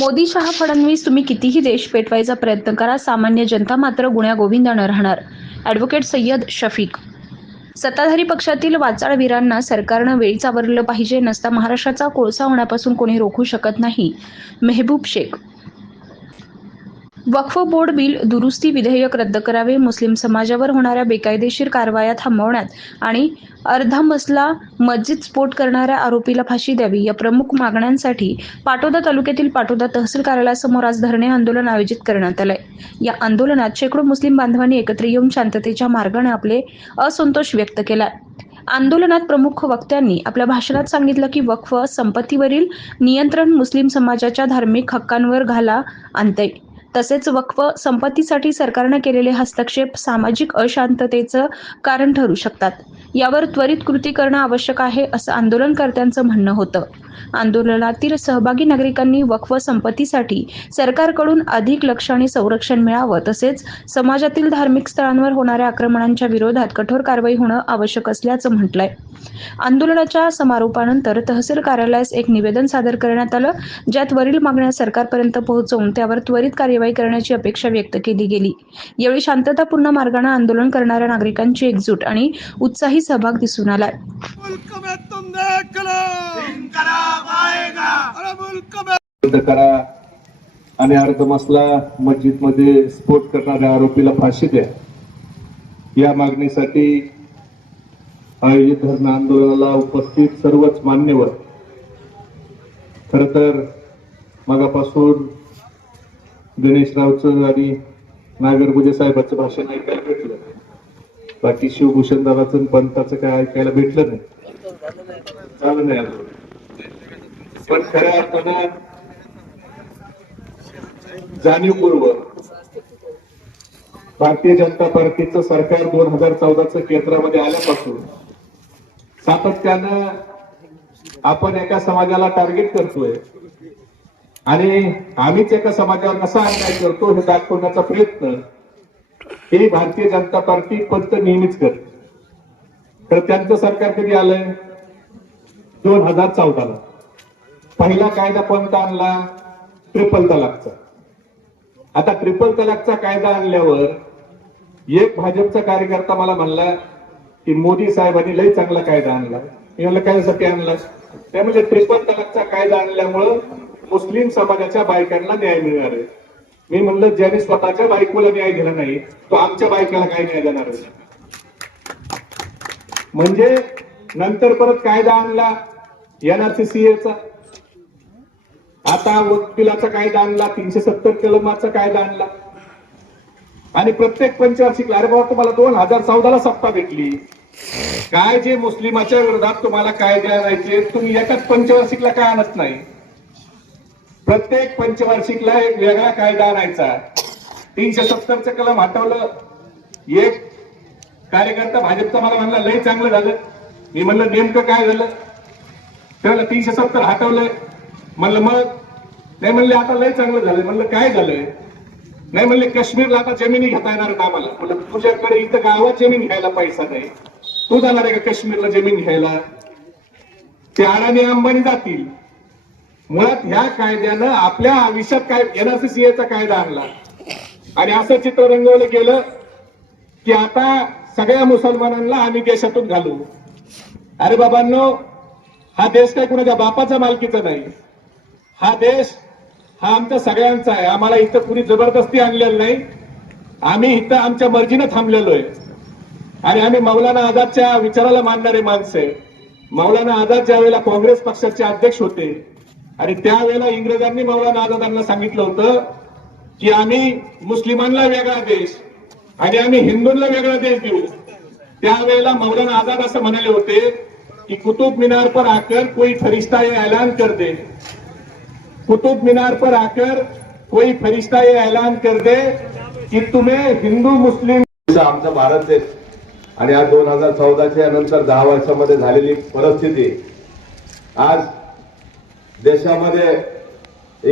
मोदी शहा फडणवीस तुम्ही कितीही देश पेटवायचा प्रयत्न करा सामान्य जनता मात्र गुण्यागोविंदानं राहणार ॲडव्होकेट सय्यद शफीक सत्ताधारी पक्षातील वाचाळवीरांना सरकारनं वेळीच चावरलं पाहिजे नसता महाराष्ट्राचा कोळसा होण्यापासून कोणी रोखू शकत नाही मेहबूब शेख वक्फ बोर्ड बिल दुरुस्ती विधेयक रद्द करावे मुस्लिम समाजावर होणाऱ्या बेकायदेशीर कारवाया थांबवण्यात आणि अर्धा मसला मस्जिद स्फोट करणाऱ्या आरोपीला फाशी द्यावी या प्रमुख मागण्यांसाठी पाटोदा तालुक्यातील पाटोदा तहसील कार्यालयासमोर आज धरणे आंदोलन आयोजित करण्यात आलंय या आंदोलनात शेकडो मुस्लिम बांधवांनी एकत्र येऊन शांततेच्या मार्गाने आपले असंतोष व्यक्त केला आंदोलनात प्रमुख वक्त्यांनी आपल्या भाषणात सांगितलं की वक्फ संपत्तीवरील नियंत्रण मुस्लिम समाजाच्या धार्मिक हक्कांवर घाला आणते तसेच वक्फ संपत्तीसाठी सरकारनं केलेले हस्तक्षेप सामाजिक अशांततेचं कारण ठरू शकतात यावर त्वरित कृती करणं आवश्यक आहे असं आंदोलनकर्त्यांचं म्हणणं होतं आंदोलनातील सहभागी नागरिकांनी वक्फ संपत्तीसाठी सरकारकडून अधिक लक्ष आणि संरक्षण मिळावं तसेच समाजातील धार्मिक स्थळांवर होणाऱ्या आक्रमणांच्या विरोधात कठोर कारवाई होणं आवश्यक असल्याचं म्हटलंय आंदोलनाच्या समारोपानंतर तहसील कार्यालयास एक निवेदन सादर करण्यात आलं ज्यात वरील मागण्या सरकारपर्यंत पोहोचवून त्यावर त्वरित कार्यवाही करण्याची अपेक्षा व्यक्त केली गेली यावेळी शांततापूर्ण मार्गानं आंदोलन करणाऱ्या नागरिकांची एकजूट आणि उत्साही सहभाग दिसून आलाय करा आणि अर्ध मस्जिद मध्ये स्फोट करणाऱ्या आरोपीला फाशी द्या या मागणीसाठी आयोजित धरण आंदोलनाला उपस्थित सर्वच मान्यवर खर तर मागापासून गणेशरावचं आणि नागरगुजे साहेबांचं भाषण ऐकायला भेटलं बाकी शिवभूषण दादाचं पंताचं काय ऐकायला भेटलं नाही चालू नाही पण खऱ्या अर्थानं जाणीवपूर्वक भारतीय जनता पार्टीचं सरकार दोन हजार चौदाच केंद्रामध्ये आल्यापासून सातत्यानं आपण एका समाजाला टार्गेट करतोय आणि आम्हीच एका समाजावर कसा अन्याय करतो हे दाखवण्याचा प्रयत्न हे भारतीय जनता पार्टी पंत नेहमीच करते तर त्यांचं सरकार कधी आलंय दोन हजार चौदाला पहिला कायदा कोणता आणला ट्रिपल तलाकचा आता ट्रिपल तलाकचा कायदा आणल्यावर एक भाजपचा कार्यकर्ता मला म्हणला की मोदी साहेबांनी लय चांगला कायदा आणला मी म्हणलं कायसाठी आणला म्हणजे ट्रिपल तलाकचा कायदा आणल्यामुळं मुस्लिम समाजाच्या बायकांना न्याय मिळणार आहे मी म्हणलं ज्याने स्वतःच्या बायकोला न्याय दिला नाही तो आमच्या बायकाला काय न्याय देणार आहे म्हणजे नंतर परत कायदा आणला एनआरसी सीएचा आता वकिलाचा कायदा आणला तीनशे सत्तर कलमाचा कायदा आणला आणि प्रत्येक पंचवार्षिकला अरे बाबा तुम्हाला दोन हजार चौदाला सत्ता भेटली काय जे मुस्लिमाच्या विरोधात तुम्हाला कायदे आणायचे तुम्ही एकाच पंचवार्षिकला काय आणत नाही प्रत्येक पंचवार्षिकला एक वेगळा कायदा आणायचा तीनशे सत्तरचं कलम हटवलं एक कार्यकर्ता भाजपचा मला म्हणला लय चांगलं झालं मी म्हणलं नेमकं काय झालं त्याला तीनशे सत्तर हटवलं म्हणलं मग नाही म्हणले आता लय चांगलं झालंय म्हणलं काय झालंय नाही म्हणले काश्मीरला आता जमिनी घेता येणार का आम्हाला म्हणलं तुझ्याकडे इथं गावात जमीन घ्यायला पैसा नाही तू जाणार आहे का काश्मीरला जमीन घ्यायला ते अडाणी अंबानी जातील मुळात ह्या कायद्यानं आपल्या आयुष्यात काय चा कायदा आणला आणि असं चित्र रंगवलं गेलं की आता सगळ्या मुसलमानांना आम्ही देशातून घालू अरे बाबांनो हा देश काय कुणाच्या बापाचा मालकीचा नाही हा देश हा आमच्या सगळ्यांचा आहे आम्हाला इथं कुणी जबरदस्ती आणलेलं नाही आम्ही इथं आमच्या मर्जीनं थांबलेलो आहे आणि आम्ही मौलाना आझादच्या विचाराला मानणारे माणसे मौलाना आझाद ज्या वेळेला काँग्रेस पक्षाचे अध्यक्ष होते आणि त्यावेळेला इंग्रजांनी मौलाना आझादांना सांगितलं होतं की आम्ही मुस्लिमांना वेगळा देश आणि आम्ही हिंदूंना वेगळा देश देऊ त्यावेळेला मौलाना आझाद असं म्हणाले होते की कुतुब मिनार पर आकर कोई फरिश्ता ये ऐलान कर दे कुतुब मीनार पर आकर कोई फरिश्ता ये ऐलान कर दे की तुम्ही हिंदू मुस्लिम आमचा भारत देश आणि आज दोन हजार चौदाच्या नंतर दहा वर्षामध्ये झालेली परिस्थिती आज देशामध्ये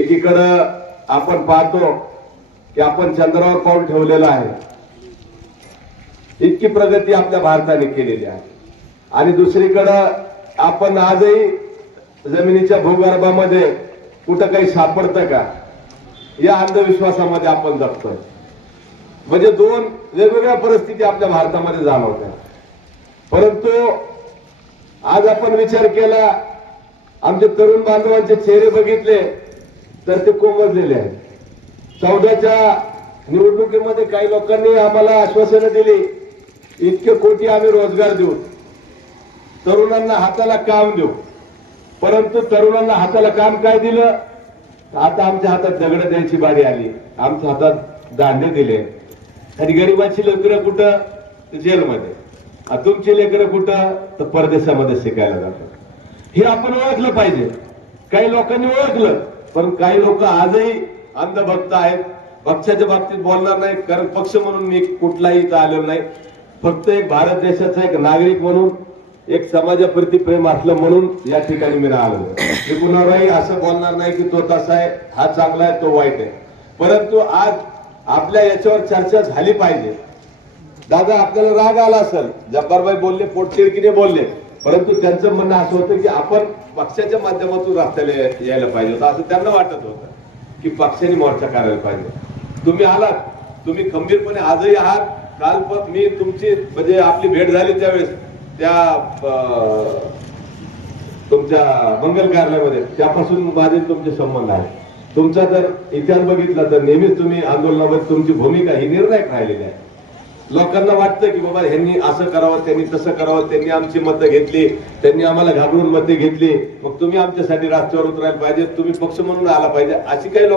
एकीकडं आपण पाहतो की आपण चंद्रावर पाऊल ठेवलेलं आहे इतकी प्रगती आपल्या भारताने केलेली आहे आणि दुसरीकडं आपण आजही जमिनीच्या भूगर्भामध्ये कुठं काही सापडतं का या अंधविश्वासामध्ये आपण जगतोय म्हणजे दोन वेगवेगळ्या परिस्थिती आपल्या भारतामध्ये जाणवत्या परंतु आज आपण विचार केला आमचे तरुण बांधवांचे चेहरे बघितले तर ते कोमजलेले आहेत चौदाच्या निवडणुकीमध्ये काही लोकांनी आम्हाला आश्वासनं दिली इतके कोटी आम्ही रोजगार देऊ तरुणांना हाताला काम देऊ परंतु तरुणांना हाताला काम काय दिलं आता आमच्या हातात दगड द्यायची बारी आली आमच्या हातात दांडे दिले आणि गरिबाची लेकरं कुठं जेलमध्ये तुमची लेकरं कुठं तर परदेशामध्ये शिकायला जात हे आपण ओळखलं पाहिजे काही लोकांनी ओळखलं पण काही लोक आजही अंधभक्त आहेत पक्षाच्या बाबतीत बोलणार नाही कारण पक्ष म्हणून मी कुठलाही इथं आलेलो नाही फक्त एक भारत देशाचा एक नागरिक म्हणून एक समाजाप्रती प्रेम असलं म्हणून या ठिकाणी मी राहिलो मी कुणालाही असं बोलणार नाही की तो तसा आहे हा चांगला आहे तो वाईट आहे परंतु आज आपल्या याच्यावर चर्चा झाली पाहिजे दादा आपल्याला राग आला असेल जब्बारबाई बोलले पोटचिडकीने बोलले परंतु त्यांचं म्हणणं असं होतं की आपण पक्षाच्या माध्यमातून रस्त्याला यायला पाहिजे होतं असं त्यांना वाटत होतं की पक्षाने मोर्चा करायला पाहिजे तुम्ही आलात तुम्ही खंबीरपणे आजही आहात काल मी तुमची म्हणजे आपली भेट झाली त्यावेळेस त्या तुमच्या मंगल कार्यालयामध्ये त्यापासून माझे तुमचे संबंध आहे तुमचा जर इतिहास बघितला तर नेहमीच तुम्ही आंदोलनामध्ये तुमची भूमिका ही निर्णायक राहिलेली आहे लोकांना वाटतं की बाबा ह्यांनी असं करावं त्यांनी तसं करावं त्यांनी आमची मतं घेतली त्यांनी आम्हाला घाबरून मते घेतली मग तुम्ही आमच्यासाठी राष्ट्रावर उतरायला पाहिजे तुम्ही पक्ष म्हणून आला पाहिजे अशी काही लोक